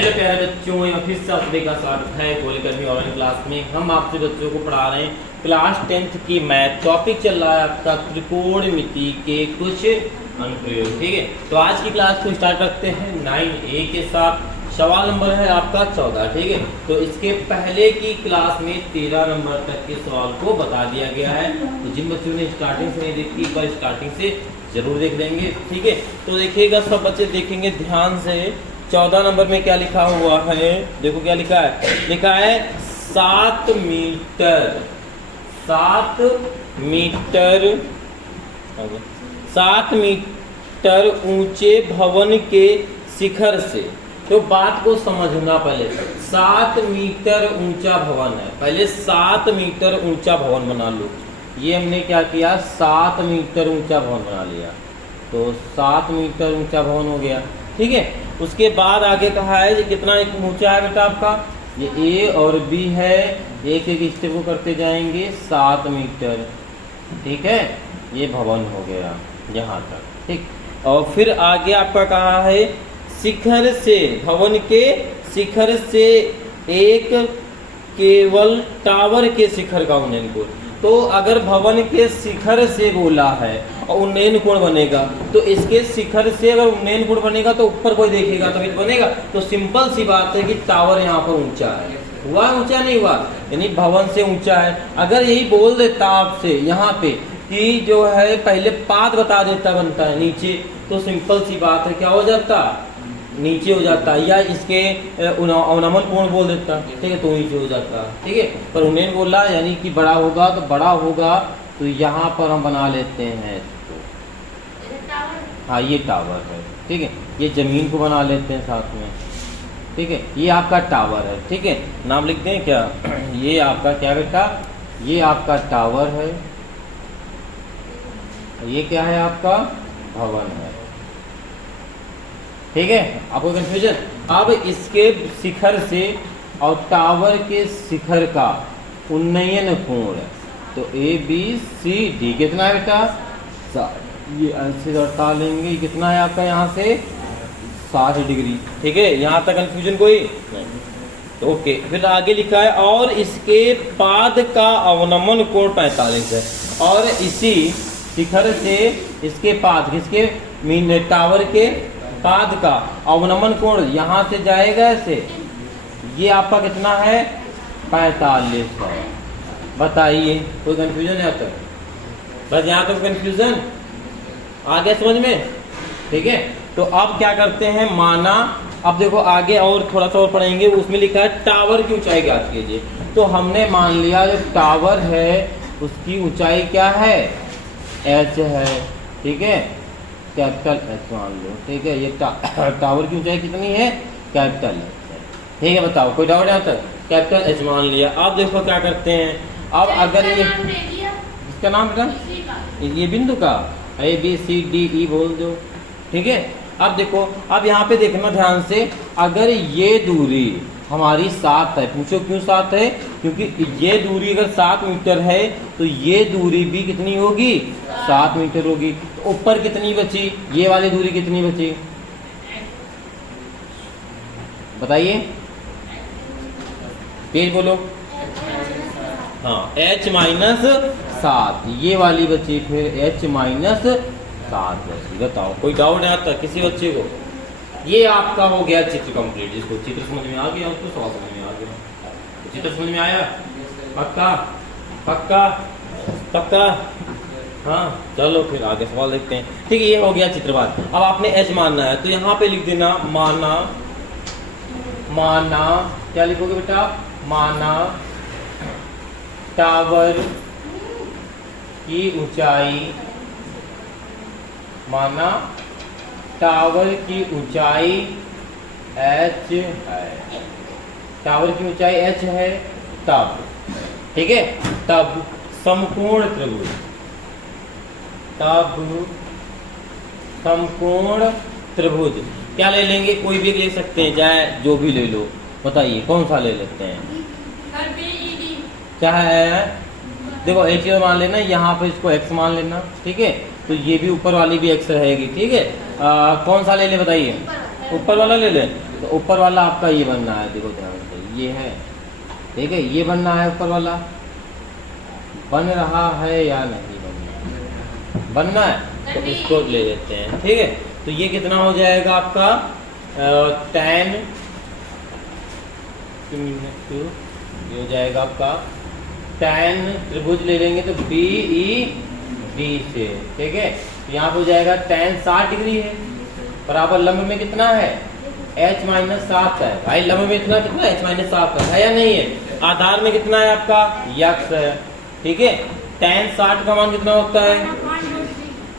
Hello प्यारे बच्चों, यहाँ फिर से आप सभी का स्वागत है कोलिकर्मी ऑनलाइन क्लास में। हम आपसे बच्चों को पढ़ा रहे हैं क्लास 10th की मैथ। टॉपिक चल रहा है आपका त्रिकोणमिति के कुछ अनुप्रयोग। ठीक है, तो आज की क्लास को स्टार्ट करते हैं 9A के साथ। सवाल नंबर है आपका 14। ठीक है, तो इसके पहले की क्लास में 13 नंबर तक के सवाल को बता दिया गया है। तो जिन बच्चों ने स्टार्टिंग से नहीं देखी, एक बार स्टार्टिंग से जरूर देख लेंगे। ठीक है, तो देखिएगा, सब बच्चे देखेंगे ध्यान से। 14 नंबर में क्या लिखा हुआ है, देखो क्या लिखा है। लिखा है 7 मीटर 7 मीटर ऊंचे भवन के शिखर से। तो बात को समझना पहले। 7 मीटर ऊंचा भवन है, पहले 7 मीटर ऊंचा भवन बना लो। ये हमने क्या किया, 7 मीटर ऊंचा भवन बना लिया। तो 7 मीटर ऊंचा भवन हो गया। ठीक है, उसके बाद आगे कहा है ये कितना एक ऊंचा है बेटा आपका, ये ए और बी है। एक एक स्टेप को करते जाएंगे 7 मीटर। ठीक है, ये भवन हो गया यहाँ तक। ठीक, और फिर आगे आपका कहा है शिखर से, भवन के शिखर से एक केवल टावर के शिखर का उन्नयन कोण। तो अगर भवन के शिखर से बोला है और उन्नयन कोण बनेगा, तो इसके शिखर से अगर उन्नयन कोण बनेगा तो ऊपर कोई देखेगा तभी तो बनेगा। तो सिंपल सी बात है कि टावर यहाँ पर ऊंचा है। हुआ ऊंचा नहीं हुआ, यानी भवन से ऊंचा है। अगर यही बोल देता आपसे यहाँ पे कि जो है पहले पाद बता देता बनता है नीचे, तो सिंपल सी बात है क्या हो जाता, नीचे हो जाता। या इसके अवनमन कोण बोल देता, ठीक है, तो नीचे हो जाता। ठीक है, पर उन्हें बोला यानी कि बड़ा होगा, तो बड़ा होगा तो यहाँ पर हम बना लेते हैं इसको। हाँ, ये टावर है। ठीक है, ये जमीन को बना लेते हैं साथ में। ठीक है, ये आपका टावर है। ठीक है, नाम लिखते हैं क्या, ये आपका क्या बेटा, ये आपका टावर है, ये क्या है आपका भवन है। ठीक है, आपको कंफ्यूजन। अब इसके शिखर से और टावर के शिखर का उन्नयन कोण, तो ABCD कितना है बेटा, ये ऐसे दर्शा लेंगे, कितना है आपका यहाँ से 60 डिग्री। ठीक है, यहाँ तक कंफ्यूजन कोई नहीं, तो ओके। फिर आगे लिखा है और इसके पाद का अवनमन कोण 45 है। और इसी शिखर से इसके पाद, किसके, टावर के पाद का अवनमन कोण यहाँ से जाएगा ऐसे, ये आपका कितना है 45 है। बताइए, कोई कंफ्यूजन है यहाँ तक, बस यहाँ तक कंफ्यूजन आ गया समझ में। ठीक है, तो अब क्या करते हैं, माना, अब देखो आगे और थोड़ा सा और पढ़ेंगे, उसमें लिखा है टावर की ऊंचाई ज्ञात कीजिए। तो हमने मान लिया जो टावर है उसकी ऊंचाई क्या है, H है। ठीक है, कैपिटल H मान लो। ठीक है, ये टावर की ऊंचाई कितनी है, कैपिटल H। ठीक है, बताओ कोई डाउट यहाँ तक, कैपिटल H मान लिया। अब देखो क्या करते हैं, अब अगर ये इसका नाम बेटा, ये बिंदु का ABCDE बोल दो। ठीक है, अब देखो, अब यहाँ पे देखना ध्यान से, अगर ये दूरी हमारी 7 है, पूछो क्यों 7 है, क्योंकि ये दूरी अगर 7 मीटर है तो ये दूरी भी कितनी होगी, 7 मीटर होगी। तो ऊपर कितनी बची, ये वाली दूरी कितनी बची, बताइए, तेज बोलो। हाँ, H-7, ये वाली बची, फिर H-7 बची। बताओ कोई डाउट है यहाँ तक किसी बच्चे को। ये आपका हो गया चित्र कंप्लीट। जिसको चित्र समझ में आ गया उसको सवाल समझ में आ गया। चित्र समझ में आया, पक्का पक्का पक्का। हाँ, चलो फिर आगे सवाल देखते हैं। ठीक है, ये हो गया चित्रवाद। अब आपने H मानना है, तो यहाँ पे लिख देना माना क्या लिखोगे बेटा, माना टावर की ऊंचाई, माना टावर की ऊंचाई H है, टावर की ऊंचाई H है। तब, ठीक है, तब समकोण त्रिभुज, तब समकोण त्रिभुज क्या ले लेंगे, कोई भी ले सकते हैं, चाहे जो भी ले लो। बताइए कौन सा ले लेते हैं, क्या है, देखो एक चीज मान लेना, यहाँ पे इसको x मान लेना। ठीक है, तो ये भी ऊपर वाली भी x रहेगी। ठीक है, कौन सा ले ले बताइए, ऊपर वाला ले ले। तो ऊपर वाला आपका ये बनना है, देखो ध्यान से ये है, ठीक है, ये बनना है ऊपर वाला, बन रहा है या नहीं बनना है, तो इसको ले लेते हैं, ठीक है। तो ये कितना हो जाएगा आपका tan, ये हो जाएगा आपका tan त्रिभुज ले लेंगे तो BED से, ठीक है। तो यहाँ पे हो जाएगा tan 60 डिग्री है, बराबर लंब में कितना है h-7 है, भाई लंब में इतना कितना h-7 है या नहीं है। आधार में कितना है आपका x है, ठीक है। tan 60 का मान कितना होता है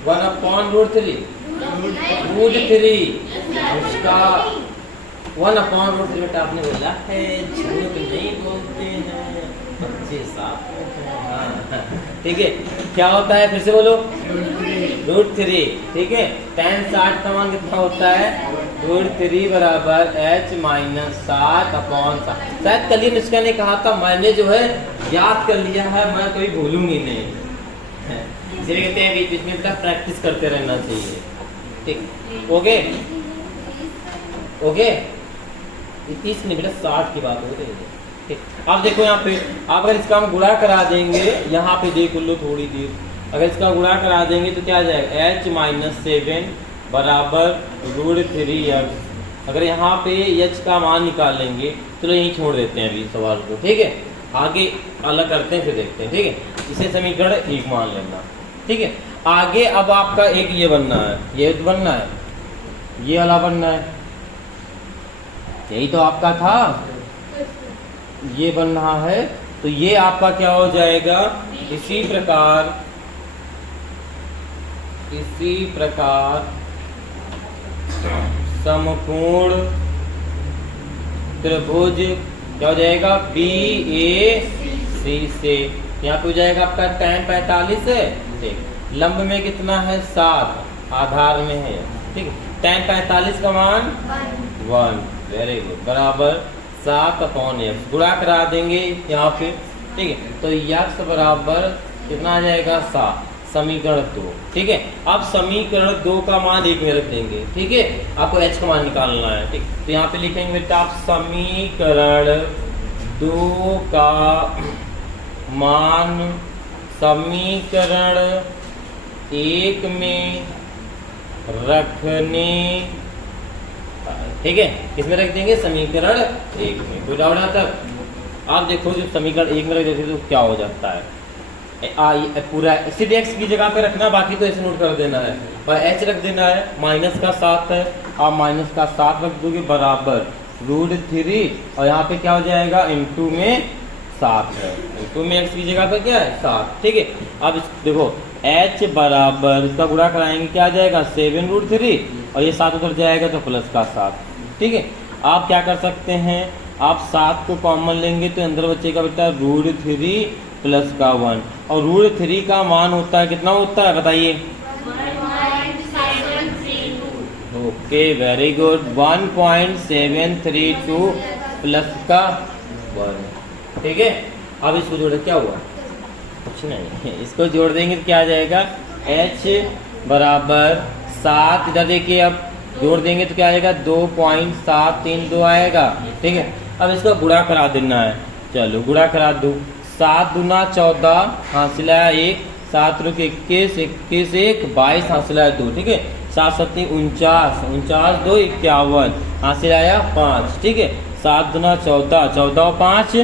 1/√3, उसका 1/√3 बेटा आपने बोला है, झूठ नहीं बोलते हैं बच्चे साफ हैं, हाँ ठीक है। क्या होता है फिर से बोलो √3, ठीक है। tan 60 का मान कितना होता है √3 बराबर h-7/7। शायद कल ही निष्का ने कहा था, मैंने जो है याद कर लिया है, मैं कभी भूलूंगी नहीं, इसलिए कहते हैं बीच बीच में बेटा प्रैक्टिस करते रहना चाहिए, ठीक। ओके ओके 30 नहीं बेटा 60 की बात हो रही है, ठीक। अब देखो यहाँ पे आप अगर इसका हम गुणा करा देंगे, यहाँ पे देख लो थोड़ी देर, अगर इसका गुणा करा देंगे तो क्या आ जाएगा h-7 बराबर √3x। अगर यहाँ पे h का मान निकाल लेंगे तो यहीं छोड़ देते हैं अभी सवाल को, ठीक है। आगे अलग करते हैं फिर देखते हैं, ठीक है। इसे समीकरण 1 मान लेना, ठीक है। आगे अब आपका एक ये बनना है, ये बनना है, ये वाला बनना है, यही तो आपका था, ये बन रहा है। तो ये आपका क्या हो जाएगा, इसी प्रकार समकोण त्रिभुज क्या हो जाएगा BAC से, यहाँ पे हो जाएगा आपका tan 45 है, ठीक। लंब में कितना है 7, आधार में है, ठीक है। tan 45 का मान 1, वेरी गुड, बराबर 7/x। गुणा करा देंगे यहाँ पे, ठीक है। तो x बराबर कितना आ जाएगा 7, समीकरण 2, ठीक है। अब समीकरण 2 का मान 1 में रख देंगे, ठीक है। आपको h का मान निकालना है, ठीक। तो यहाँ पे लिखेंगे बेटा आप समीकरण 2 का मान समीकरण 1 में रखने, ठीक है। किसमें रख देंगे समीकरण 1 में, कोई डाउट आता है। आप देखो जब समीकरण 1 में रख देते तो क्या हो जाता है, पूरा सीधे x की जगह पे रखना, बाकी तो ऐसे नोट कर देना है, और h रख देना है, माइनस का 7 है, आप माइनस का 7 रख दोगे बराबर √3, और यहाँ पे क्या हो जाएगा इनटू में 7 है, इनटू में x की जगह पे क्या है 7, ठीक है। अब देखो h बराबर इसका गुणा कराएंगे क्या आ जाएगा 7√3, और ये 7 उधर जाएगा तो प्लस का 7, ठीक है। आप क्या कर सकते हैं, आप 7 को कॉमन लेंगे तो अंदर बचेगा बेटा √3 प्लस का 1, और √3 का मान होता है कितना होता है बताइए, ओके वेरी गुड, 1.732 प्लस का 1, ठीक है। अब इसको जोड़े क्या हुआ, कुछ नहीं, इसको जोड़ देंगे तो क्या आ जाएगा h बराबर 7, इधर देखिए अब जोड़ देंगे तो क्या आएगा 2.732 आएगा, ठीक है। अब इसका गुणा करा देना है, चलो गुणा करा दो, 7 दूना 14, हासिल आया 1, 7 रुक 21, 21 1 22, हासिल आया 2, ठीक है। 7 7 49, 49 2 51, हासिल आया 5, ठीक है। 7 दूना 14, 14 5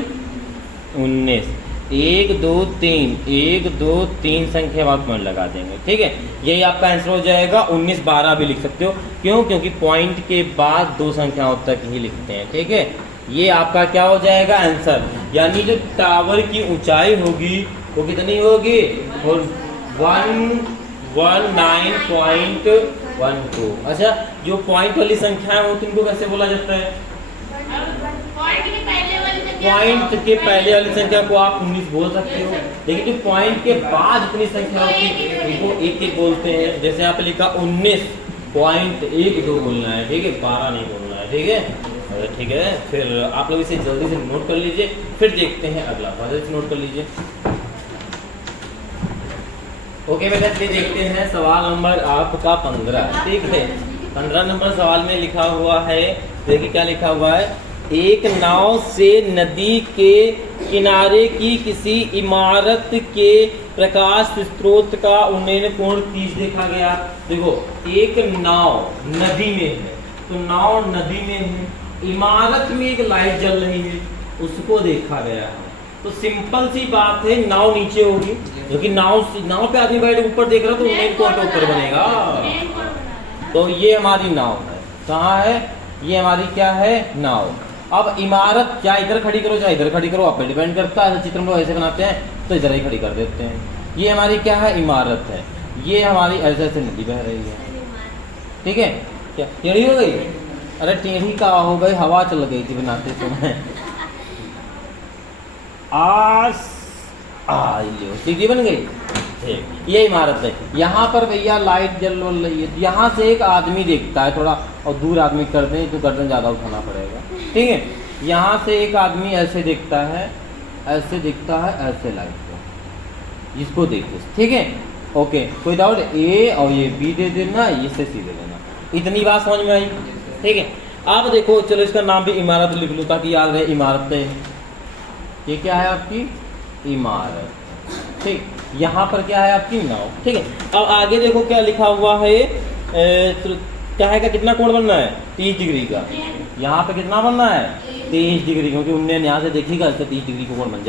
19, 1 2 3, 1 2 3 संख्या बाद पॉइंट लगा देंगे, ठीक है। यही आपका आंसर हो जाएगा। 19 12 भी लिख सकते हो, क्यों, क्योंकि पॉइंट के बाद 2 संख्याओं तक ही लिखते हैं, ठीक है। ये आपका क्या हो जाएगा आंसर, यानी जो टावर की ऊंचाई होगी वो कितनी होगी, और 119.12। अच्छा, जो पॉइंट वाली संख्या है वो तुमको कैसे बोला जाता है, पॉइंट के पहले वाली संख्या को आप 19 बोल सकते हो, लेकिन जो पॉइंट के बाद जितनी संख्या होती है उनको 1 बोलते हैं। जैसे यहाँ पे लिखा 19.12 बोलना है, ठीक है, 12 नहीं बोलना है, ठीक है, ठीक है। फिर आप लोग इसे जल्दी से नोट कर लीजिए, फिर देखते हैं अगला, जल्दी से नोट कर लीजिए। ओके बेटा, फिर देखते हैं सवाल नंबर आपका 15, ठीक है। 15 नंबर सवाल में लिखा हुआ है देखिए क्या लिखा हुआ है, एक नाव से नदी के किनारे की किसी इमारत के प्रकाश स्रोत का उन्नयन कोण 30 देखा गया। देखो एक नाव नदी में है, तो नाव नदी में है, इमारत में एक लाइट जल रही है, उसको देखा गया है। तो सिंपल सी बात है, नाव नीचे होगी, क्योंकि नाव पे आदमी बैठ ऊपर देख रहा तो उन्नयन कोण तो ऊपर बनेगा। तो ये हमारी नाव है, कहाँ है, ये हमारी क्या है, नाव। अब इमारत क्या इधर खड़ी करो चाहे इधर खड़ी करो, आप पे डिपेंड करता है। चित्र में लोग ऐसे बनाते हैं तो इधर ही खड़ी कर देते हैं। ये हमारी क्या है, इमारत है, ये हमारी ऐसे ऐसे नदी बह रही है, ठीक है। क्या टेढ़ी हो गई, अरे टेढ़ी का हो गई, हवा चल गई थी बनाते समय। सीधी बन गई, ये इमारत है। यहाँ पर भैया लाइट जल रही है, यहाँ से एक आदमी देखता है, थोड़ा और दूर आदमी कर दें तो गर्दन ज़्यादा उठाना पड़ेगा, ठीक है। यहाँ से एक आदमी ऐसे देखता है, ऐसे दिखता है, ऐसे लाइट को, जिसको देखो, ठीक है। ओके, कोई डाउट, ए और ये बी दे देना, इससे सी दे देना, इतनी बात समझ में आई, ठीक है। अब देखो चलो इसका नाम भी इमारत लिख लो ताकि याद रहे, इमारत है, ये क्या है आपकी इमारत, ठीक। यहाँ पर क्या है आपकी नाव, ठीक है। अब आगे देखो क्या लिखा हुआ है, क्या है, कितना कोण बनना है, 30 डिग्री का। यहाँ पे कितना बनना है, 30 डिग्री, क्योंकि उन्नयन यहाँ से देखिएगा तो 30 डिग्री का कोण बन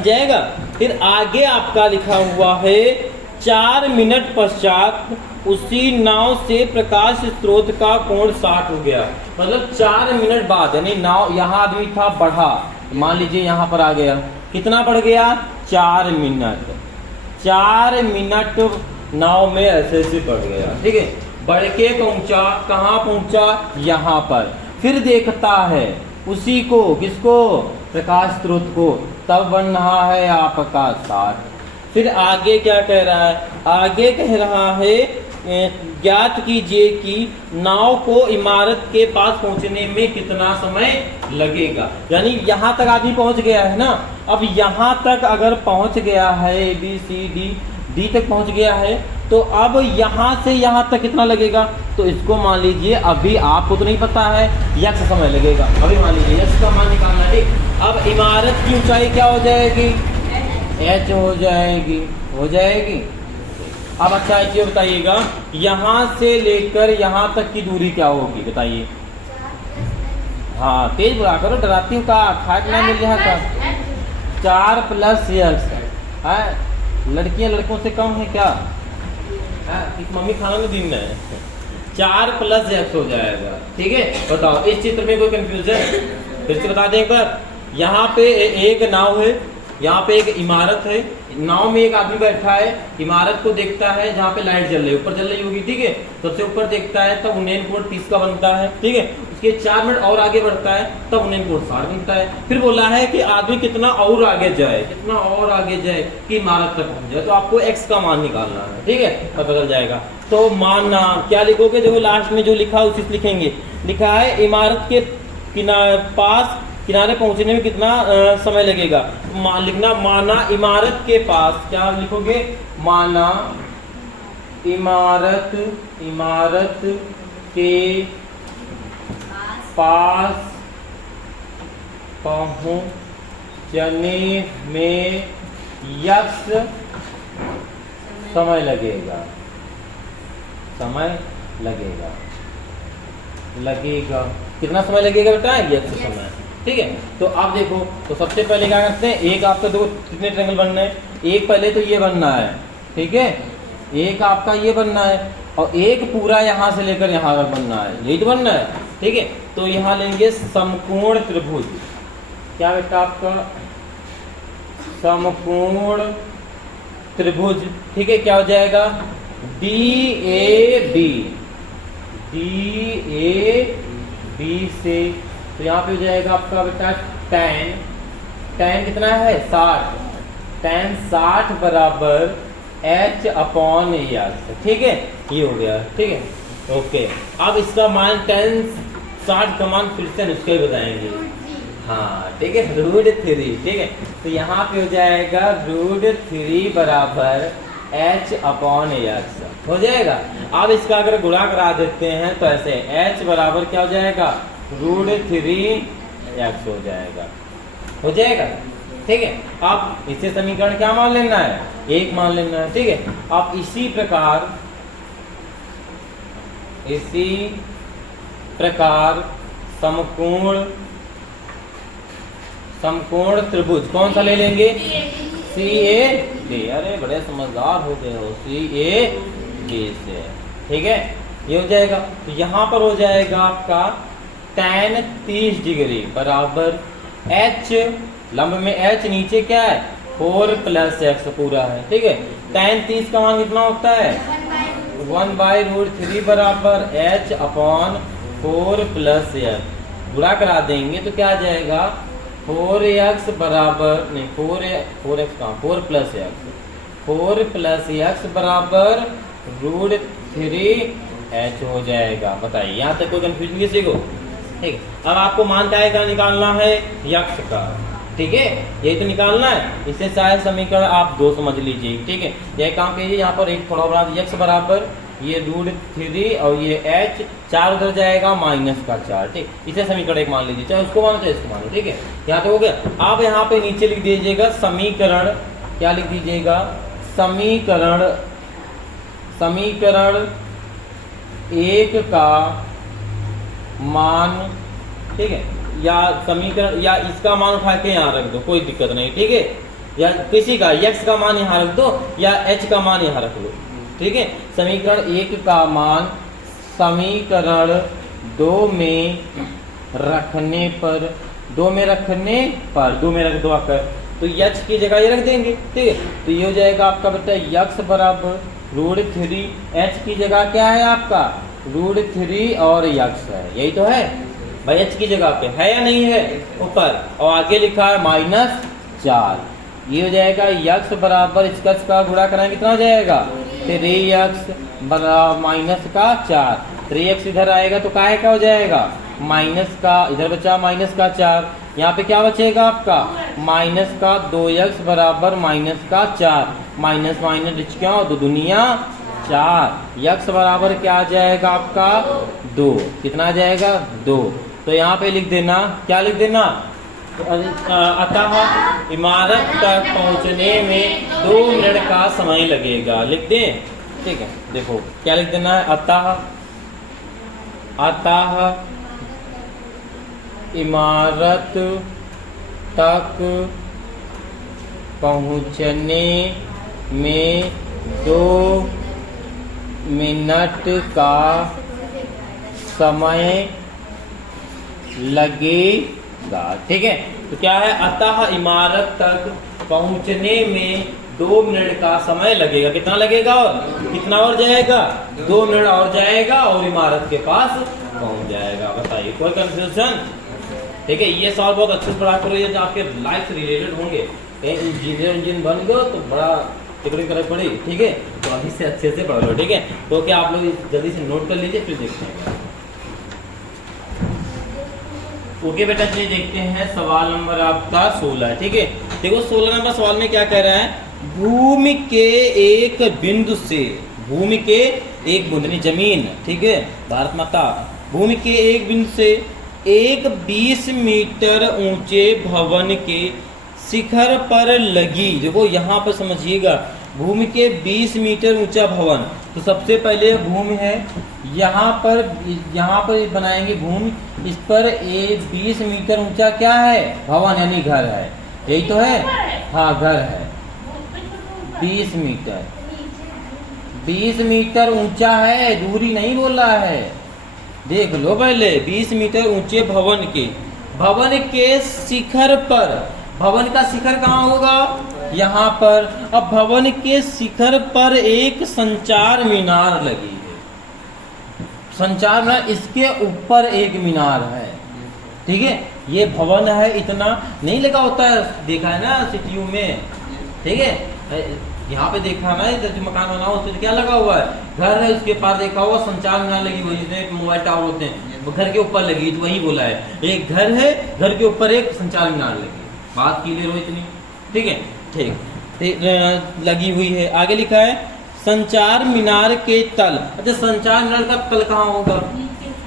जाएगा। फिर आगे आपका लिखा हुआ है 4 मिनट पश्चात उसी नाव से प्रकाश स्रोत का कोण 60 हो गया। मतलब 4 मिनट बाद, यानी नाव यहाँ आदमी था, बढ़ा, मान लीजिए यहाँ पर आ गया, कितना बढ़ गया, 4 मिनट। 4 मिनट नाव में ऐसे ऐसे बढ़ गया, ठीक है। बढ़ के पहुंचा, कहाँ पहुंचा, यहाँ पर। फिर देखता है उसी को, किसको, प्रकाश स्रोत को, तब बन रहा है आपका 60। फिर आगे क्या कह रहा है, आगे कह रहा है ज्ञात कीजिए कि नाव को इमारत के पास पहुंचने में कितना समय लगेगा। यानी यहाँ तक आदमी पहुंच गया है ना, अब यहाँ तक अगर पहुंच गया है, ए बी सी डी तक पहुंच गया है, तो अब यहाँ से यहाँ तक कितना लगेगा। तो इसको मान लीजिए, अभी आपको तो नहीं पता है, यक्स समय लगेगा, अभी मान लीजिए यक्स का मान निकालना, ठीक। अब इमारत की ऊंचाई क्या हो जाएगी, एच हो जाएगी। अब अच्छा एक ये बताइएगा, यहाँ से लेकर यहाँ तक की दूरी क्या होगी, बताइए। हाँ तेज बुला करो, डराती हूँ, का खाक ना मिल रहा का 4 + यक्स है। लड़कियाँ लड़कों से कम है क्या, मम्मी खाना नहीं दिन है, 4 + यक्स हो जाएगा, ठीक है। बताओ इस चित्र में कोई कंफ्यूजन, फिर से बता दें एक बार। यहाँ पे एक नाव है, यहाँ पे एक इमारत है, नाव में एक आदमी बैठा है, इमारत को देखता है जहाँ पे लाइट जल रही है, ऊपर जल रही होगी, ठीक है। सबसे ऊपर देखता है तब उन्नयन कोण 30 का बनता है, ठीक है। उसके 4 मिनट और आगे बढ़ता है तब उन्नयन कोण 60 बनता है। फिर बोला है कि आदमी कितना और आगे जाए, कि इमारत तक पहुंच जाए, तो आपको एक्स का मान निकालना है, ठीक है, पता चल जाएगा। तो मानना क्या लिखोगे, देखो लास्ट में जो लिखा है उसी से लिखेंगे। लिखा है इमारत के किनारे पहुंचने में कितना समय लगेगा, लिखना माना इमारत के पास, क्या लिखोगे, माना इमारत के पास पहुंचने में यक्स समय लगेगा, कितना समय लगेगा बेटा, यक्स समय, ठीक है। तो आप देखो, तो सबसे पहले क्या करते हैं, एक आपका दो कितने ट्रायंगल बनना है, एक पहले तो ये बनना है, ठीक है, एक आपका ये बनना है, और एक पूरा यहाँ से लेकर यहाँ तक बनना है, यही तो बनना है, ठीक है। तो यहाँ लेंगे समकोण त्रिभुज, क्या बेटा आपका समकोण त्रिभुज, ठीक है। क्या हो जाएगा, DAB से, तो यहाँ पे हो जाएगा आपका बेटा tan कितना है 60, tan 60 बराबर H/S, ठीक है, ये हो गया, ठीक है। ओके, अब इसका मान tan 60 का मान फिर से उसका ही बताएंगे, हाँ ठीक है, √3, ठीक है। तो यहाँ पे हो जाएगा √3 बराबर H/S हो जाएगा। अब इसका अगर गुणा करा देते हैं तो ऐसे H बराबर क्या हो जाएगा √3x हो जाएगा, हो जाएगा। ठीक है, आप इसे समीकरण क्या मान लेना है, 1 मान लेना है। ठीक है, आप इसी प्रकार समकोण त्रिभुज कौन सा ले लेंगे, CAD। अरे बड़े समझदार हो गए हो, CAD से। ठीक है, ये हो जाएगा। तो यहाँ पर हो जाएगा आपका tan 30 डिग्री बराबर h, लंब में h, नीचे क्या है 4 + x पूरा है। ठीक है, tan 30 का मान कितना होता है 1/√3 बराबर h अपॉन 4 + x, गुणा करा देंगे तो क्या आ जाएगा 4x बराबर नहीं 4x कहाँ 4 + x, 4 + x बराबर √3h हो जाएगा। बताइए यहाँ तक कोई कंफ्यूजन किसी को। ठीक, अब आपको मान का निकालना है यक्ष का। ठीक है, यही तो निकालना है। इससे शायद समीकरण आप 2 समझ लीजिए। ठीक है, यह काम कीजिए, यहाँ पर एक थोड़ा बड़ा यक्ष बराबर ये √3 और ये h, 4 उधर जाएगा -4। ठीक, इसे समीकरण 1 मान लीजिए, चाहे उसको मानो चाहे इसको मानो। ठीक है, यहाँ तो हो गया। आप यहाँ पे नीचे लिख दीजिएगा समीकरण, क्या लिख दीजिएगा समीकरण 1 का मान। ठीक है, या समीकरण या इसका मान उठा के यहाँ रख दो, कोई दिक्कत नहीं। ठीक है, या किसी का x का मान यहाँ रख दो या h का मान यहाँ रख लो। ठीक है, समीकरण 1 का मान समीकरण 2 में रखने पर 2 में रख दो आकर, तो h की जगह ये रख देंगे। ठीक है, तो ये हो जाएगा आपका बेटा x बराबर √3, h की जगह क्या है आपका √3 और x है, यही तो है भाई। h की जगह पे है या नहीं है ऊपर, और आगे लिखा है -4। ये हो जाएगा x बराबर इसका गुणा कराएंगे कितना हो जाएगा 3x बराबर -4। 3x इधर आएगा तो काहे का हो जाएगा माइनस का, इधर बचा -4। यहाँ पे क्या बचेगा आपका -2x बराबर -4, माइनस माइनस क्या 2 दूनिया 4। x बराबर क्या आ जाएगा आपका 2, कितना आ जाएगा 2। तो यहाँ पे लिख देना, क्या लिख देना, अतः इमारत तक पहुँचने में 2 मिनट का समय लगेगा, लिख दें। ठीक है, देखो क्या लिख देना है, अतः इमारत तक पहुँचने में 2 मिनट का समय लगेगा। ठीक है, तो क्या है अतः इमारत तक पहुंचने में 2 मिनट का समय लगेगा। कितना लगेगा और कितना और जाएगा 2 मिनट और जाएगा और इमारत के पास पहुंच जाएगा। बताइए कोई कंफ्यूजन। ठीक है, ये सवाल बहुत अच्छे से पढ़ा करो, ये जो आपके लाइफ से रिलेटेड होंगे। कहीं इंजीनियर बन गए तो बड़ा टिकटिंग करनी पड़ी। ठीक है, तो अभी से अच्छे से पढ़ लो। ठीक है, तो क्या आप लोग जल्दी से नोट कर लीजिए, फिर देखते हैं। ओके बेटा, चलिए देखते हैं सवाल नंबर आपका 16। ठीक है, देखो 16 नंबर सवाल में क्या कह रहा है, भूमि के एक बिंदु से, भूमि के एक बिंदु जमीन, ठीक है, भारत माता, भूमि के एक बिंदु से एक 20 मीटर ऊंचे भवन के शिखर पर लगी। देखो यहाँ पर समझिएगा, भूमि के 20 मीटर ऊंचा भवन, तो सबसे पहले भूमि है, यहाँ पर बनाएंगे भूमि, इस पर 20 मीटर ऊंचा क्या है भवन, यानी घर है, यही तो है, हाँ घर है। 20 मीटर ऊंचा है, दूरी नहीं बोल रहा है, देख लो पहले। 20 मीटर ऊंचे भवन के शिखर पर, भवन का शिखर कहाँ होगा, यहाँ पर। अब भवन के शिखर पर एक संचार मीनार लगी है, संचार मीनार, इसके ऊपर एक मीनार है। ठीक है, ये भवन है, इतना नहीं लगा होता है, देखा है ना सिटियों में। ठीक है, यहाँ पे देखा ना, जो मकान बना हुआ उसमें क्या लगा हुआ है, घर है, उसके पास देखा हुआ संचार मीनार लगी हुई, जिसमें मोबाइल टावर होते हैं, वो घर के ऊपर लगी, तो वही बोला है, एक घर है, घर के ऊपर एक संचार मीनार लगी। बात क्लियर हो इतनी। ठीक है, ठीक लगी हुई है। आगे लिखा है संचार मीनार के तल। अच्छा, संचार मीनार का तल कहाँ होगा,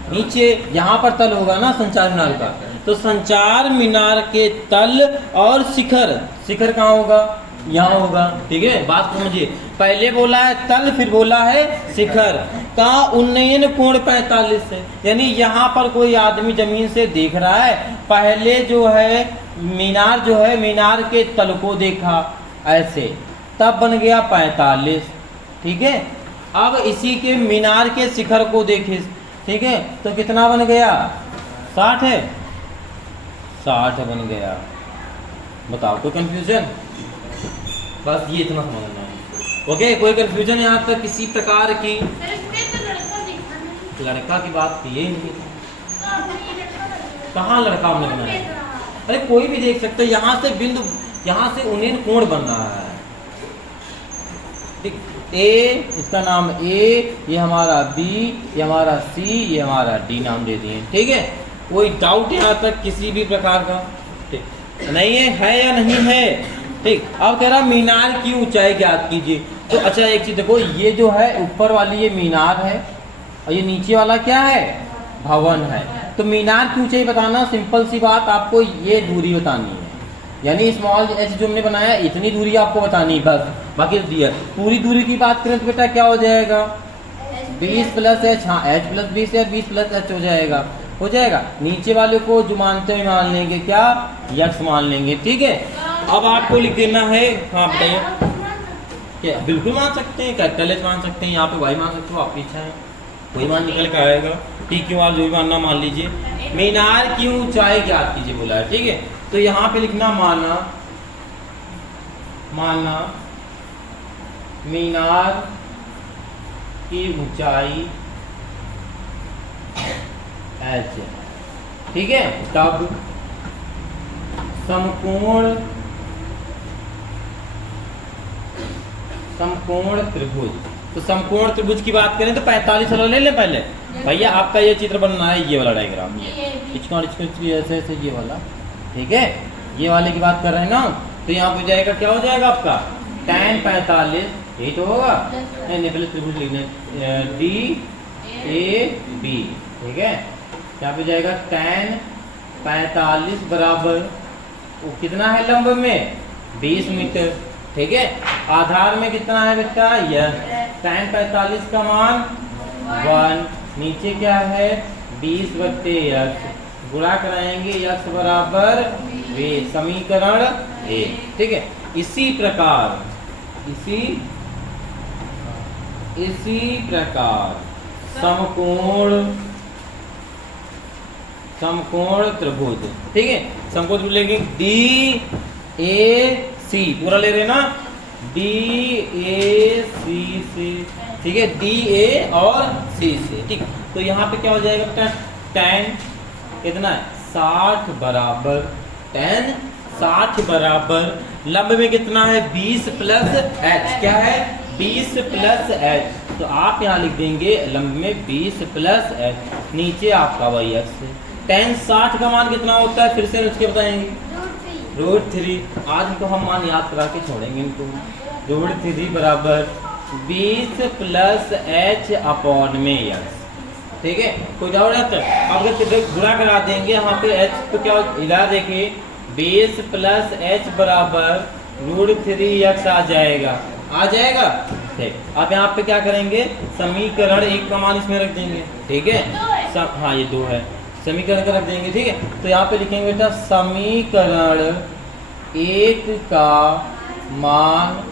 नीचे यहाँ पर तल होगा ना संचार मीनार का, तो संचार मीनार के तल और शिखर, शिखर कहाँ होगा, यहाँ होगा। ठीक है, बात समझिए, पहले बोला है तल, फिर बोला है शिखर का उन्नयन कोण 45 है, यानी यहाँ पर कोई आदमी जमीन से देख रहा है, पहले जो है मीनार, जो है मीनार के तल को देखा ऐसे, तब बन गया 45। ठीक है, अब इसी के मीनार के शिखर को देखे, ठीक है, तो कितना बन गया, 60 है, 60 बन गया। बताओ कोई कंफ्यूजन, बस ये इतना समझना है। ओके, कोई कंफ्यूजन यहाँ तक किसी प्रकार की? लड़का की बात की ही नहीं, कहाँ लड़का हमने बनाया? अरे कोई भी देख सकते, यहाँ से बिंदु, यहाँ से उन्हें कोण बन रहा है। ठीक, ए, इसका नाम ए, ये हमारा बी, ये हमारा सी, ये हमारा डी नाम दे दिए। ठीक है, कोई डाउट यहाँ तक किसी भी प्रकार का? ठीक, नहीं है या नहीं है? ठीक, अब कह रहा मीनार की ऊंचाई ज्ञात कीजिए। तो अच्छा एक चीज देखो, ये जो है ऊपर वाली ये मीनार है और ये नीचे वाला क्या है, भवन है। तो मीनार की ऊंचाई बताना, सिंपल सी बात, आपको ये दूरी बतानी है, यानी स्मॉल एच जो हमने बनाया इतनी दूरी आपको बतानी बस, बाकी दिया। पूरी दूरी की बात करें तो बेटा क्या हो जाएगा, 20 प्लस एच, हाँ एच प्लस 20 है, 20 प्लस एच हो जाएगा, हो जाएगा। नीचे वाले को जो मानते हुए मान लेंगे क्या, यक्स मान लेंगे। ठीक है, अब आपको लिख देना है, हाँ बताइए, क्या बिल्कुल मान सकते हैं, कैपिटल एच मान सकते हैं, यहाँ पे वाई मान सकते हो, आपकी इच्छा है, कोई मान निकल कर आएगा। टी क्यू आर जो भी मानना मान लीजिए। मीनार की ऊंचाई ज्ञात कीजिए बोला है। ठीक है, तो यहाँ पे लिखना माना, माना मीनार की ऊंचाई एच। ठीक है, तब समकोण, समकोण त्रिभुज, तो समकोण त्रिभुज की बात करें तो 45 वाला ले लें पहले भैया। आपका ये चित्र बनना है, ये वाला डायग्राम, ये ऐसे ऐसे ये वाला। ठीक है, ये वाले की बात कर रहे हैं ना, तो यहाँ पे जाएगा, क्या हो जाएगा आपका, tan 45, यही तो होगा, नहीं पहले त्रिभुज लिखना, डी ए बी। ठीक है, यहाँ पे जाएगा tan 45 बराबर, वो कितना है लंब में, 20 मीटर। ठीक है, आधार में कितना है बेटा, यह tan 45 का मान 1, नीचे क्या है 20/x, गुणा कराएंगे x बराबर वे, समीकरण ए। ठीक है, इसी प्रकार, इसी प्रकार समकोण त्रिभुज। ठीक है, समकोण त्रिभुज लेंगे, डी ए सी, पूरा ले रहे ना, डी ए सी से। ठीक है, डी ए और सी से। ठीक, तो यहाँ पे क्या हो जाएगा बेटा, tan कितना है 60 बराबर, tan 60 बराबर लंब में कितना है 20 प्लस एच, क्या है 20 प्लस एच, तो आप यहाँ लिख देंगे लंब में 20 प्लस एच, नीचे आपका वही एक्स है। tan 60 का मान कितना होता है, फिर से उसके बताएंगे, √3। आज इनको हम मान याद करा के छोड़ेंगे इनको, √3 बराबर 20 प्लस एच अपॉन में एक्स। ठीक है, कोई डाउट है? अब अगर गुणा करा देंगे यहाँ पे एच, तो क्या इधर देखिए 20 प्लस एच बराबर √3x आ जाएगा, आ जाएगा। ठीक, अब यहाँ पे क्या करेंगे, समीकरण 1 का मान इसमें रख देंगे। ठीक है, हाँ ये 2 है, समीकरण का रख देंगे। ठीक है, तो यहाँ पे लिखेंगे बेटा समीकरण 1 का मान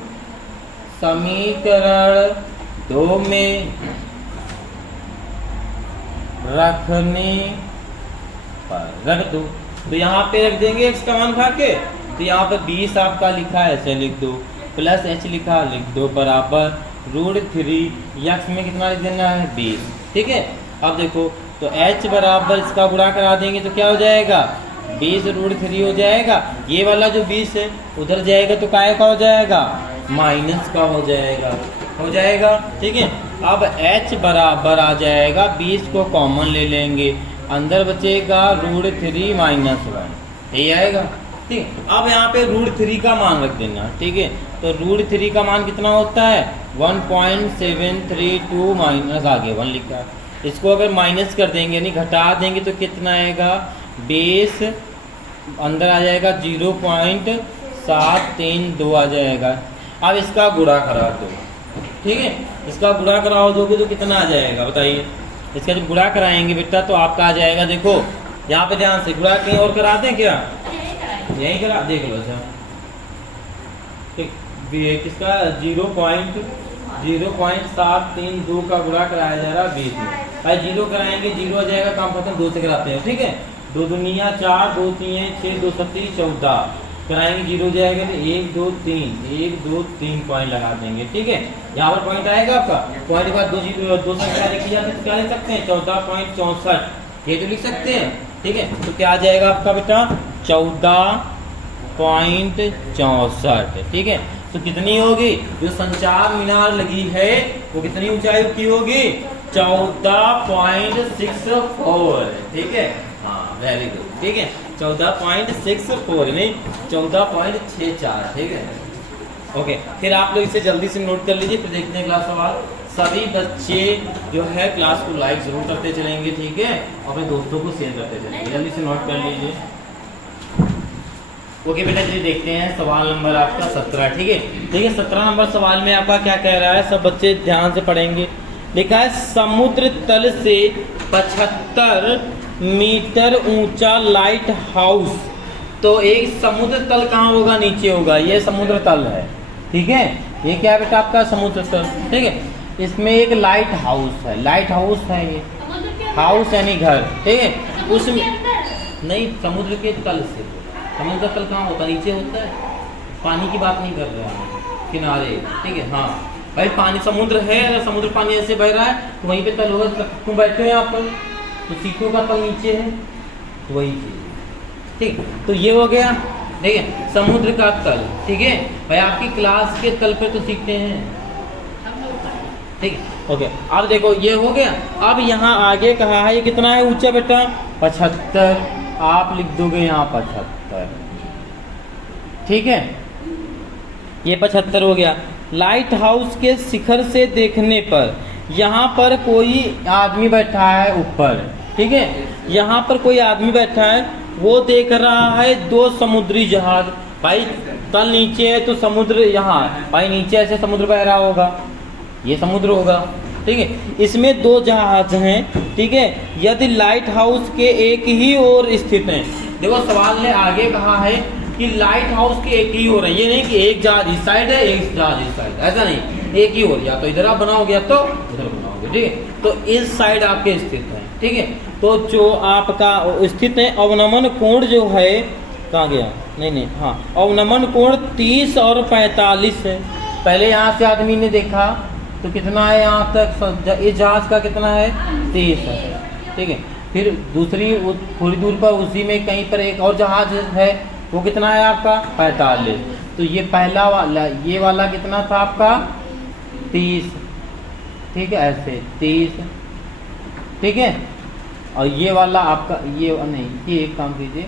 समीकरण 2 में रखने पर रख दो, तो यहाँ पे रख देंगे x का मान खा के, तो यहाँ पे 20 आपका लिखा है ऐसे लिख दो, प्लस h लिखा लिख दो, बराबर √3, x में कितना लिख देना है 20। ठीक है, अब देखो तो h बराबर इसका गुणा करा देंगे तो क्या हो जाएगा 20 √3 हो जाएगा, ये वाला जो 20 है उधर जाएगा तो काय का हो जाएगा, माइनस का हो जाएगा, हो जाएगा। ठीक है, अब h बराबर आ जाएगा, 20 को कॉमन ले लेंगे, अंदर बचेगा √3 - 1, यही आएगा। ठीक, अब यहाँ पे √3 का मान रख देना। ठीक है, तो √3 का मान कितना होता है 1.732 माइनस आगे 1 लिखा है, इसको अगर माइनस कर देंगे यानी घटा देंगे तो कितना आएगा, बेस अंदर आ जाएगा 0.732 आ जाएगा। अब इसका गुणा करा दो, ठीक है, इसका गुणा कराओ दोगे तो कितना आ जाएगा बताइए। इसका जब गुणा कराएंगे बेटा तो आपका आ जाएगा, देखो यहाँ पे ध्यान से, गुणा कहीं और करा दें क्या, यही करा, देख लो। अच्छा किसका 0.732 का गुणा कराया जा रहा है 20 में। भाई 0 कराएंगे 0 आ जाएगा, काम खत्म, 2 से कराते हैं, ठीक है। 2 दूनिया 4, 2 3 6, 2 7 14 कराएंगे, 0 जाएगा तो 1 2 3 पॉइंट लगा देंगे, ठीक है। यहाँ पर पॉइंट आएगा आपका, पॉइंट के बाद 2 संख्या लिखी जाती है, क्या लिख सकते हैं 14.64, ये तो लिख सकते हैं, ठीक है। तो क्या आ जाएगा आपका बेटा 14.64, ठीक है। तो कितनी होगी, जो संचार मीनार लगी है वो कितनी ऊंचाई की होगी, 14.64, ठीक है। हाँ वेरी गुड, ठीक है, 14.64 नहीं 14.64, ठीक है। ओके, फिर आप लोग इसे जल्दी से नोट कर लीजिए, फिर देखते हैं क्लास सवाल। सभी बच्चे जो है क्लास को लाइक जरूर करते चलेंगे, ठीक है, और अपने दोस्तों को शेयर करते चलेंगे, जल्दी से नोट कर लीजिए। ओके बेटा जी, देखते हैं सवाल नंबर आपका 17, ठीक है। देखिए 17 नंबर सवाल में आपका क्या कह रहा है, सब बच्चे ध्यान से पढ़ेंगे। लिखा है समुद्र तल से 75 मीटर ऊंचा लाइट हाउस। तो एक समुद्र तल कहाँ होगा, नीचे होगा, ये समुद्र तल है, ठीक है। ये क्या है बेटा आपका समुद्र तल, ठीक है। इसमें एक लाइट हाउस है, लाइट हाउस है ये, हाउस यानी घर, ठीक है। उसमें नहीं, समुद्र के तल से, समुद्र तल कहाँ होता है, नीचे होता है, पानी की बात नहीं कर रहे हैं, किनारे, ठीक है। हाँ भाई पानी समुद्र है, अगर समुद्र पानी ऐसे बह रहा है तो वहीं पे तल होगा। तुम बैठे हो यहाँ पर तो सीखों का तल नीचे है, तो वही चीज, ठीक। तो ये हो गया, ठीक है, समुद्र का तल, ठीक है भाई। आपकी क्लास के तल पे तो सीखते हैं, ठीक है। ओके, अब देखो ये हो गया। अब यहाँ आगे कहा है ये कितना है ऊंचा बेटा, 75, आप लिख दोगे यहाँ 75, ठीक है। ये 75 हो गया। लाइट हाउस के शिखर से देखने पर यहाँ पर कोई आदमी बैठा है ऊपर, ठीक है, यहाँ पर कोई आदमी बैठा है, वो देख रहा है 2 समुद्री जहाज। भाई तल नीचे है तो समुद्र यहाँ, भाई नीचे ऐसे समुद्र बह रहा होगा, ये समुद्र होगा, ठीक है। इसमें 2 जहाज हैं, ठीक है। यदि लाइट हाउस के एक ही ओर स्थित हैं, देखो सवाल ने आगे कहा है कि लाइट हाउस के एक ही ओर है, ये नहीं कि एक जहाज इस साइड है एक जहाज इस साइड, ऐसा नहीं, एक ही ओर, या तो इधर आप बनाओगे या तो उधर बनाओगे, ठीक है। तो इस साइड आपके स्थित है, ठीक है। तो जो आपका स्थित है, अवनमन कोण जो है, कहाँ गया, नहीं हाँ, अवनमन कोण 30 और 45 है। पहले यहाँ से आदमी ने देखा तो कितना है यहाँ तक, इस जहाज का कितना है 30 है, ठीक है। फिर दूसरी थोड़ी दूर पर उसी में कहीं पर एक और जहाज है, वो कितना है आपका 45। तो ये पहला वाला, ये वाला कितना था आपका 30, ठीक है, ऐसे 30, ठीक है। और ये वाला आपका, ये नहीं, ये एक काम कीजिए,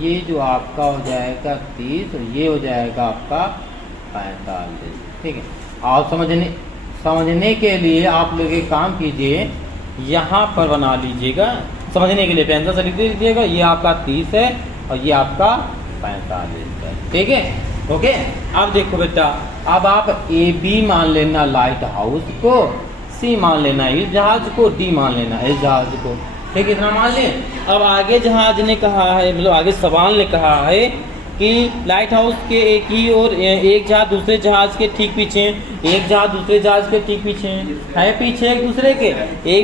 ये जो आपका हो जाएगा 30 और ये हो जाएगा आपका 45, ठीक है। और समझने के लिए आप लोग एक काम कीजिए, यहाँ पर बना लीजिएगा, समझने के लिए पेंसिल से लिख दीजिएगा, ये आपका 30 है और ये आपका 45 है, ठीक है। ओके, अब देखो बेटा, अब आप ए बी मान लेना लाइट हाउस को, सी मान लेना इस जहाज को, डी मान लेना इस जहाज को, ठीक, इतना मान लें। अब आगे जहाज ने कहा है, मतलब आगे सवाल ने कहा है कि लाइट हाउस के एक ही और एक जहाज दूसरे जहाज के ठीक पीछे, एक जहाज दूसरे जहाज के ठीक पीछे है, पीछे एक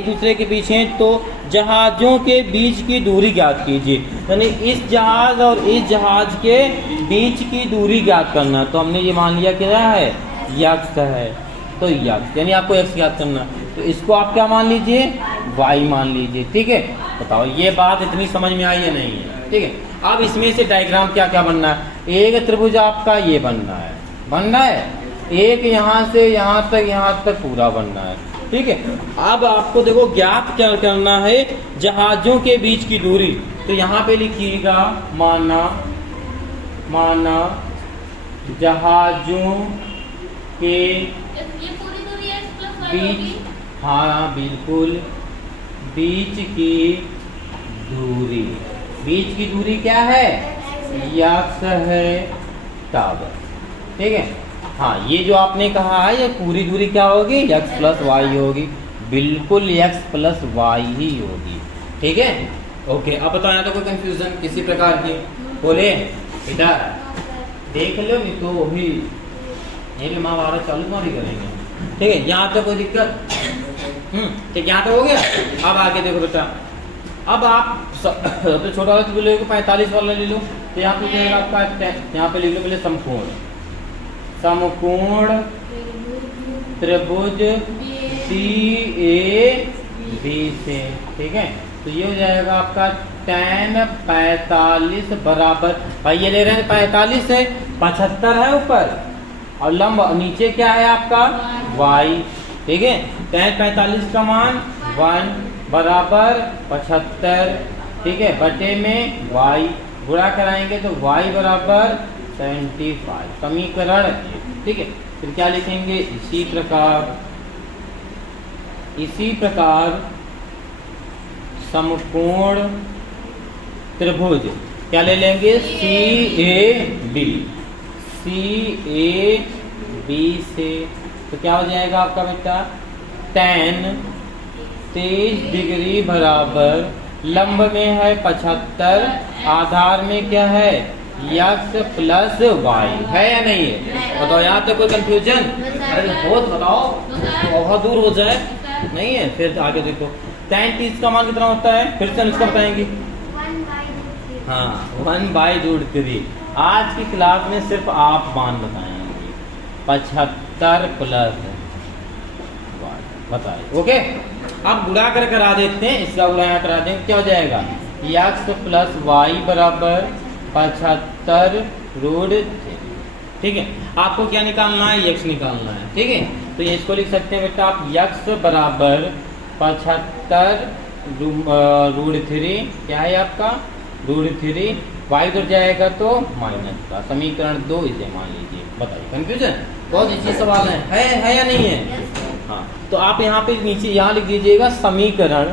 दूसरे के पीछे। तो जहाज़ों के बीच की दूरी ज्ञात कीजिए, यानी इस जहाज और इस जहाज के बीच की दूरी ज्ञात करना। तो हमने ये मान लिया क्या है, यक्स है, तो यक्स यानी आपको एक्स ज्ञात करना, तो इसको आप क्या मान लीजिए, वाई मान लीजिए, ठीक है। बताओ ये बात इतनी समझ में आई है नहीं है, ठीक है। अब इसमें से डायग्राम क्या क्या बनना है, एक त्रिभुज आपका ये बनना है, एक यहाँ से यहाँ तक पूरा बनना है, ठीक है। अब आपको देखो ज्ञात क्या करना है, जहाजों के बीच की दूरी। तो यहाँ पे लिखिएगा माना जहाजों के बीच, हाँ बिल्कुल, बीच की दूरी, बीच की दूरी क्या है, यक्स है टावर, ठीक है। हाँ, ये जो आपने कहा है ये पूरी दूरी क्या होगी, यक्स प्लस वाई होगी, बिल्कुल यक्स प्लस वाई ही होगी, ठीक है। ओके, अब बताओ यहाँ तो कोई कंफ्यूजन किसी प्रकार की बोले, इधर देख लो, नहीं तो भी ये भी महाभारत चालू मारी करेंगे, ठीक है। यहाँ तो कोई दिक्कत, ठीक, यहाँ तो हो गया। अब आगे देखो बेटा, अब आप तो छोटा वाला तो ले लो, 45 वाला ले लो, तो यहाँ पे जाएगा आपका, यहाँ पे लिख लो पहले समकोण, समकोण त्रिभुज सी ए बी से, ठीक है। तो ये हो जाएगा आपका tan 45 बराबर, भाई ये ले रहे हैं 45 है, 75 है ऊपर और लंब नीचे क्या है आपका y, ठीक है। tan 45 का मान 1 बराबर 75, ठीक है, बटे में y, गुणा कराएंगे तो y बराबर 75, समीकरण, ठीक है। फिर क्या लिखेंगे, इसी प्रकार समकोण त्रिभुज क्या ले लेंगे, सी ए बी से, तो क्या हो जाएगा आपका बेटा, tan 30 डिग्री बराबर लंब में है 75, आधार में क्या है, यक्स प्लस वाई, है या नहीं है, बताओ। यहाँ तो कोई कंफ्यूजन, अरे बहुत बताओ, बहुत दूर हो जाए, नहीं है। फिर आगे देखो, tan 30 का मान कितना होता है, फिर से इसका बताएंगे, हाँ 1/√3। आज की क्लास में सिर्फ आप मान बताएंगे, 75 प्लस बताए, ओके। अब गुणा कर करा देते हैं, इसका गुणा करा देंगे, क्या हो जाएगा, यक्स प्लस वाई बराबर 75√3, ठीक है। आपको क्या निकालना है, यक्स निकालना है, ठीक है। तो ये इसको लिख सकते हैं बेटा आप, यक्स बराबर 75√3, क्या है आपका √3, वाई उधर जाएगा तो माइनस का, समीकरण 2 इसे मान लीजिए। बताइए कंफ्यूजन, बहुत अच्छी सवाल है या नहीं है। हाँ, तो आप यहाँ पे नीचे यहाँ लिख दीजिएगा समीकरण,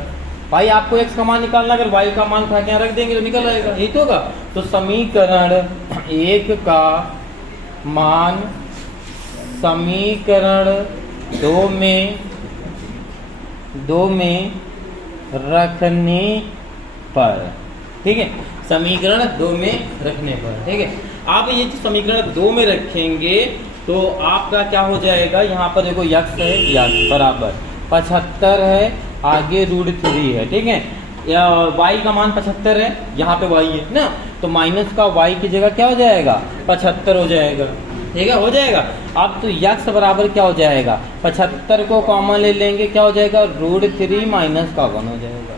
भाई आपको x का मान निकालना, अगर y का मान उठा के यहाँ रख देंगे तो निकल आएगा, यही तो होगा। तो समीकरण 1 का मान समीकरण 2 में रखने पर, ठीक है, समीकरण 2 में रखने पर, ठीक है। आप ये समीकरण 2 में रखेंगे तो आपका क्या हो जाएगा, यहाँ पर देखो यक्स है, यक्स बराबर 75 है, आगे √3 है, ठीक है। y का मान 75 है, यहाँ पे y है ना, तो माइनस का y की जगह क्या हो जाएगा, 75 हो जाएगा, ठीक है, हो जाएगा। अब तो यक्स बराबर क्या हो जाएगा, 75 को कॉमन ले लेंगे, क्या हो जाएगा, √3 माइनस का 1 हो जाएगा,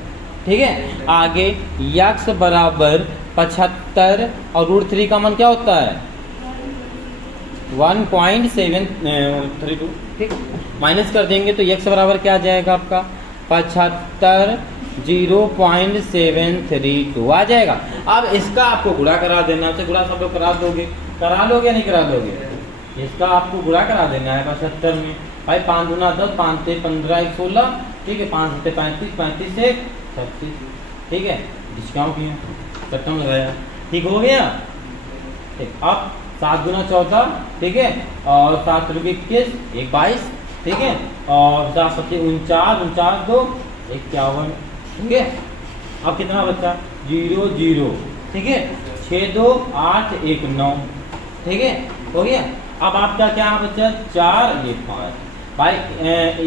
ठीक है। आगे यक्स बराबर 75 और √3 का मान क्या होता है, 1.732, ठीक, माइनस कर देंगे तो यक्स बराबर क्या आ जाएगा आपका 75 0.732 आ जाएगा। अब इसका आपको गुणा करा देना है, गुणा सब लोग करा लोगे या नहीं करा दोगे, इसका आपको गुणा करा देना है 75 में, भाई 5 गुना 10, 5 से 15 1 16, ठीक है, 5 से 35, 35 से 36, ठीक है, डिस्काउंट किया, कट्टम लगाया, ठीक हो गया, ठीक। अब 7 गुना 14, ठीक है, और 7 रुपये 21, 1 22, ठीक है, और 7 7 49, 49 2 51, ठीक है। अब कितना बचा, 0 0, ठीक है, 6 2 8 1 9, ठीक है, हो गया। अब आपका क्या बचा, 4 1 5, भाई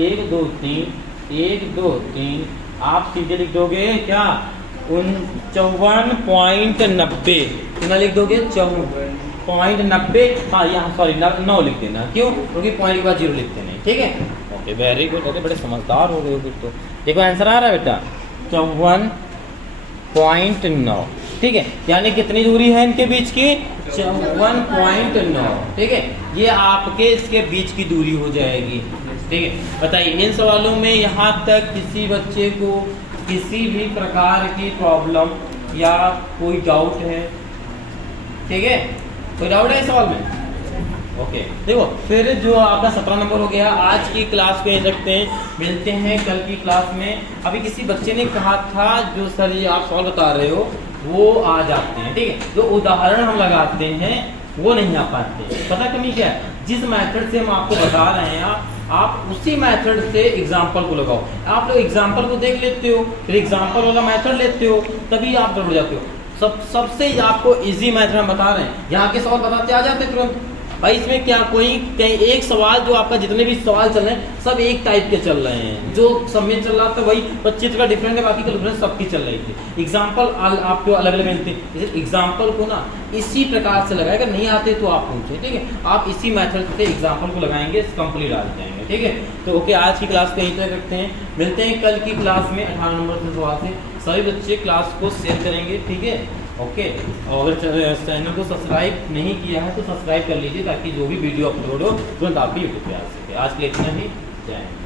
1 2 3, 1 2 3, आप सीधे लिख दोगे क्या, 54.90, कितना लिख दोगे, 54.90, हाँ यहाँ सॉरी 9 लिख देना, क्यों, क्योंकि पॉइंट के बाद 0 लिखते नहीं, ठीक है। ओके, वेरी गुड, अरे बड़े समझदार हो गए फिर तो। देखो आंसर आ रहा है बेटा 54.9, ठीक है, यानी कितनी दूरी है इनके बीच की, 54.9, ठीक है, ये आपके इसके बीच की दूरी हो जाएगी, ठीक है। बताइए इन सवालों में यहाँ तक किसी बच्चे को किसी भी प्रकार की प्रॉब्लम या कोई डाउट है, ठीक है, कोई डाउट है इस सवाल में, ओके देखो, फिर जो आपका 17 नंबर हो गया। आज की क्लास को यहीं रखते हैं, मिलते हैं कल की क्लास में। अभी किसी बच्चे ने कहा था जो सर ये आप सॉल्व बता रहे हो वो आ जाते हैं, ठीक है, जो उदाहरण हम लगाते हैं वो नहीं आ पाते। पता कमी क्या है, जिस मेथड से हम आपको बता रहे हैं आप उसी मेथड से एग्जाम्पल को लगाओ। आप लोग एग्जाम्पल को देख लेते हो, फिर एग्जाम्पल वाला मेथड लेते हो, तभी आप गड़बड़ जाते हो। सबसे आपको इजी मेथड हम बता रहे हैं, यहाँ के सवाल बताते आ जाते तुरंत भाई। इसमें क्या कोई कहीं एक सवाल, जो आपका जितने भी सवाल चल रहे हैं सब एक टाइप के चल रहे हैं। जो सब में चल रहा था वही 25 का डिफरेंट है, बाकी का डिफरेंस सबकी चल रही थी। एग्जाम्पल आपको अलग अलग मिलते हैं, जैसे एग्जाम्पल को ना इसी प्रकार से लगाए, अगर नहीं आते तो आप पूछें, ठीक है। आप इसी मेथड से एग्जाम्पल को लगाएंगे, कंप्लीट आ जाएंगे, ठीक है। तो ओके, आज की क्लास को यहीं तक रखते हैं, मिलते हैं कल की क्लास में 18 नंबर के सवाल से। सभी बच्चे क्लास को शेयर करेंगे, ठीक है, ओके। और अगर चैनल को सब्सक्राइब नहीं किया है तो सब्सक्राइब कर लीजिए, ताकि जो भी वीडियो अपलोड हो तुरंत आपकी यूट्यूब पे आ सके। आज के लिए इतना ही, जय हिंद।